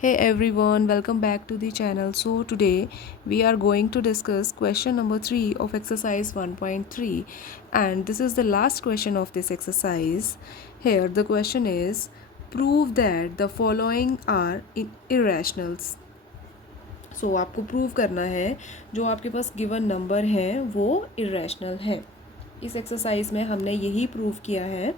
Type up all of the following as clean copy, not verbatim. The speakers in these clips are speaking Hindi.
Hey everyone, welcome back to the channel. So today we are going to discuss question number 3 of exercise 1.3, and this is the last question of this exercise. Here the question is, prove that the following are irrationals. So आपको प्रूव करना है जो आपके पास गिवन नंबर है वो इरेशनल है. इस एक्सरसाइज में हमने यही प्रूव किया है.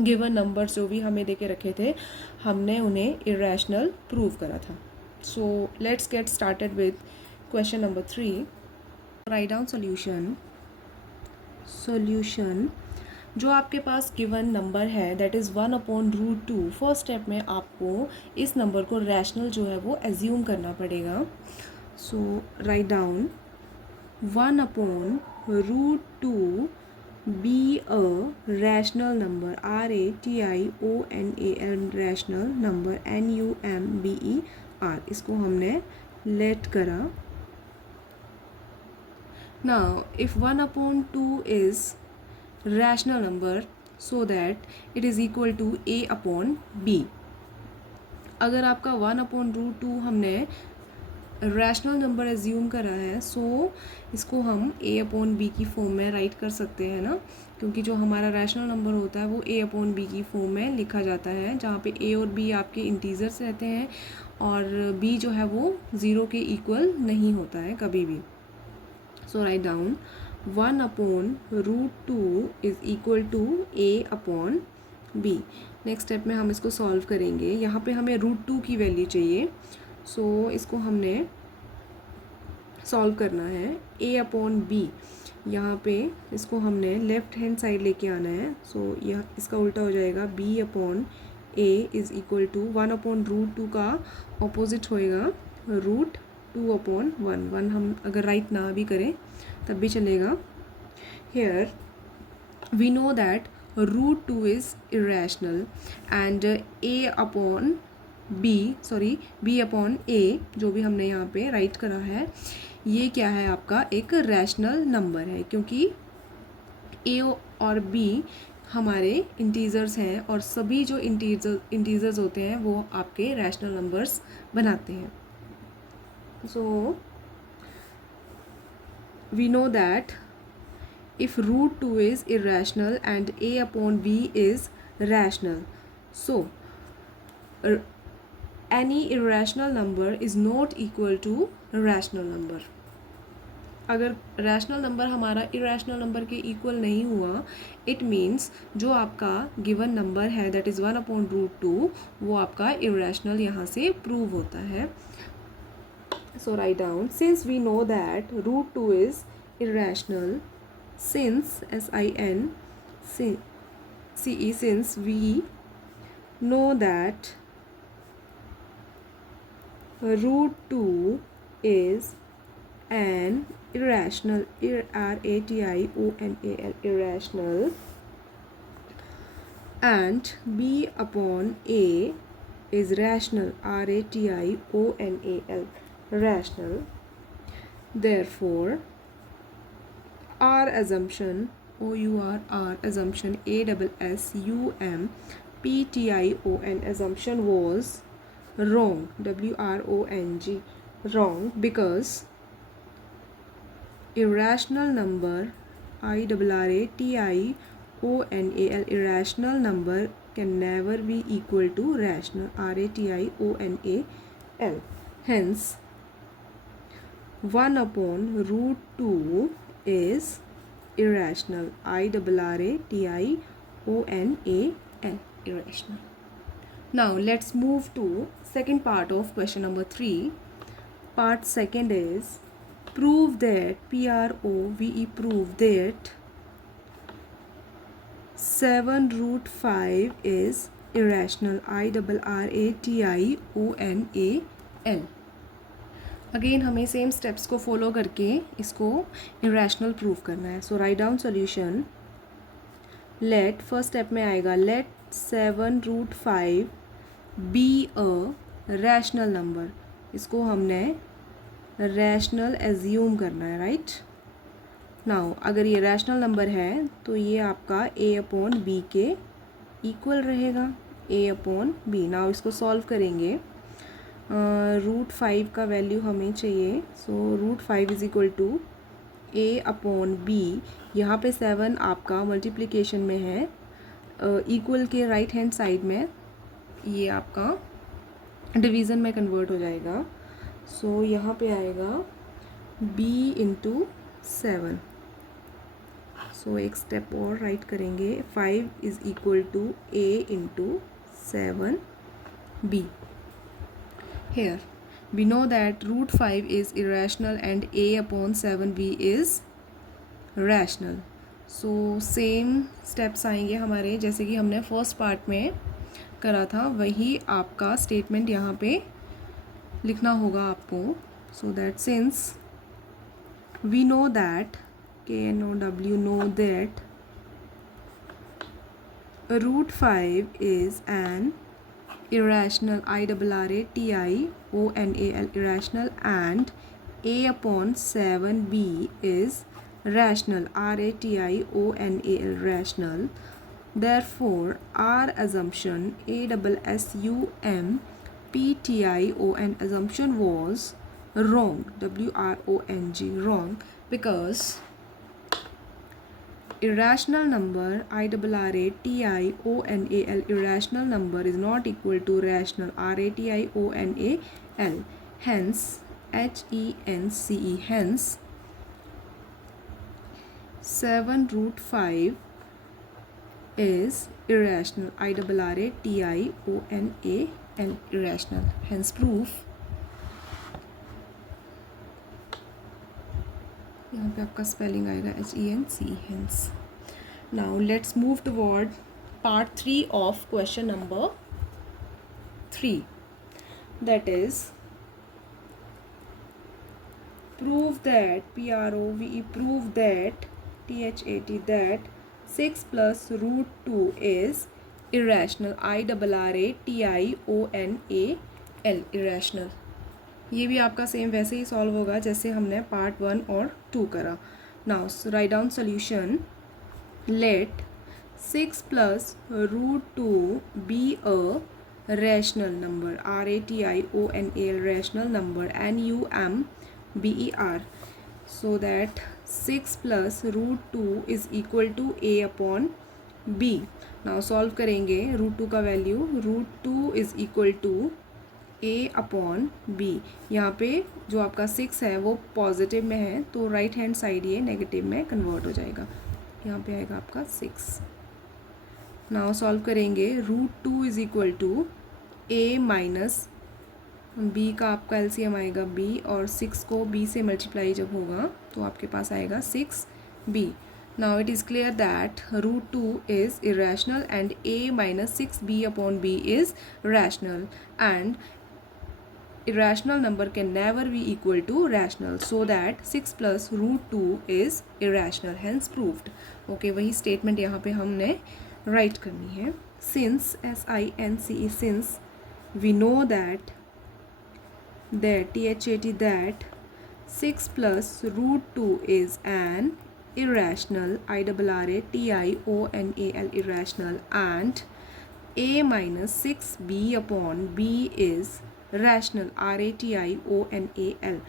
गिवन नंबर्स जो भी हमें दे के रखे थे हमने उन्हें इरेशनल प्रूव करा था. So let's get started with question number 3. Right down solution जो आपके पास गिवन नंबर है दैट इज़ 1/√2. फर्स्ट स्टेप में आपको इस नंबर को रैशनल जो है वो एज्यूम करना पड़ेगा. सो write down 1/√2 be a rational number, rational rational number, number. इसको हमने लेट करा. now if 1/2 is rational number so that it is equal to a/b. अगर आपका 1/√2 हमने रैशनल नंबर एज्यूम करा है सो इसको हम a/b की फॉर्म में राइट कर सकते हैं ना, क्योंकि जो हमारा रैशनल नंबर होता है वो a/b की फॉर्म में लिखा जाता है जहाँ पे a और b आपके इंटीजर्स रहते हैं और b जो है वो ज़ीरो के इक्वल नहीं होता है कभी भी. So write down 1/√2 is equal to a/b. Next step में हम इसको सॉल्व करेंगे. यहाँ पे हमें √2 की वैल्यू चाहिए. सो इसको हमने सॉल्व करना है a/b. यहाँ पे इसको हमने लेफ़्ट हैंड साइड लेके आना है. सो यह इसका उल्टा हो जाएगा b/a इज़ इक्वल टू 1/√2 का ऑपोजिट होएगा √2/1. 1 हम अगर राइट ना भी करें तब भी चलेगा. Here we know that √2 is irrational and b/a जो भी हमने यहाँ पे राइट करा है ये क्या है आपका एक रैशनल नंबर है, क्योंकि a और b हमारे इंटीजर्स हैं और सभी जो इंटीजर्स होते हैं वो आपके रैशनल नंबर्स बनाते हैं. So we know that if √2 is irrational and a/b is rational, so any irrational number is not equal to rational number. अगर रैशनल नंबर हमारा इरेशनल नंबर के इक्वल नहीं हुआ इट मीन्स जो आपका गिवन नंबर है दैट इज़ 1/√2 वो आपका इरेशनल यहाँ से प्रूव होता है. So write down since we know that √2 is irrational, since since we know that √2 is an irrational, irrational, and b/a is rational, rational. Therefore our assumption assumption assumption was wrong, wrong, because irrational number irrational number can never be equal to rational, hence 1/√2 is irrational, irrational. Now let's move to second part of question number 3. Part second is prove that prove that 7√5 is irrational, irrational. Again हमें सेम स्टेप्स को फॉलो करके इसको इरेशनल प्रूव करना है. So write down solution. Let first step में आएगा let 7√5 be a rational number. इसको हमने रैशनल एज्यूम करना है. राइट नाउ अगर ये रैशनल नंबर है तो ये आपका a/b के इक्वल रहेगा, a/b. नाउ इसको सॉल्व करेंगे रूट 5 का वैल्यू हमें चाहिए. So root 5 is equal to A upon B. यहाँ पे 7 आपका मल्टीप्लिकेशन में है, इक्वल के राइट हैंड साइड में ये आपका डिवीज़न में कन्वर्ट हो जाएगा. सो यहाँ पे आएगा b इंटू 7. सो एक स्टेप और राइट करेंगे. 5 is equal to a into 7b. Here we know that root 5 is irrational and a upon 7b is rational. So same steps आएंगे हमारे जैसे कि हमने फर्स्ट पार्ट में करा था, वही आपका स्टेटमेंट यहाँ पे लिखना होगा आपको. So that since we know that KNOW know that root 5 is an irrational IRRATIONAL irrational and a upon 7b is rational RATIONAL rational. Therefore our assumption ASSUMPTION assumption was wrong, WRONG, wrong, because irrational number IRRATIONAL irrational number is not equal to rational RATIONAL. Hence HENCE, hence 7 root 5 is irrational IRRATIONAL irrational. Hence proof. यहाँ पे आपका स्पेलिंग आएगा HENCE. Hence. Now let's move toward part 3 of question number 3. That is, prove that prove that that 6 plus root 2 is irrational IRRATIONAL irrational. ये भी आपका सेम वैसे ही सॉल्व होगा जैसे हमने पार्ट 1 और 2 करा. Now write down solution. Let 6 plus root 2 be a rational number RATIONAL rational number NUMBER. So that 6 plus root 2 is equal to A upon B. Now solve करेंगे. रूट 2 का value, root 2 is equal to A upon B. यहाँ पे जो आपका 6 है वो पॉजिटिव में है, तो राइट हैंड साइड ये नेगेटिव में कन्वर्ट हो जाएगा. यहाँ पे आएगा आपका 6. नाउ सॉल्व करेंगे. Root 2 is equal to A minus B का आपका एलसीएम आएगा B, और 6 को B से मल्टीप्लाई जब होगा तो आपके पास आएगा 6B. Now it is clear that root 2 is irrational and A minus 6B upon B is rational, and irrational number can never be equal to rational, so that 6 plus root 2 is irrational. Hence proved. Okay, वही statement यहाँ पे हमने write करनी है. Since SINCE, since we know that that 6 plus root 2 is an irrational IRRATIONAL irrational, and A minus 6B upon B is rational RATIONAL.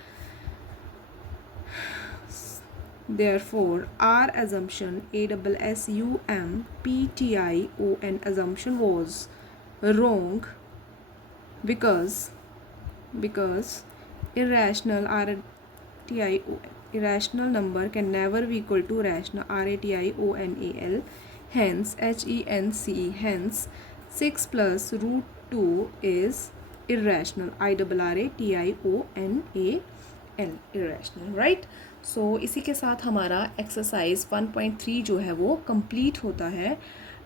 Therefore our assumption ASSUMPTION assumption was wrong, because irrational number can never be equal to rational RATIONAL. Hence HENCE, hence 6 plus root 2 is irrational IRRATIONAL irrational. Right? So इसी के साथ हमारा एक्सरसाइज 1.3 जो है वो कंप्लीट होता है.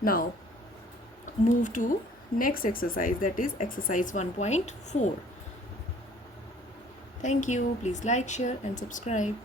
Now move to next exercise, that is exercise 1.4. Thank you. Please like, share and subscribe.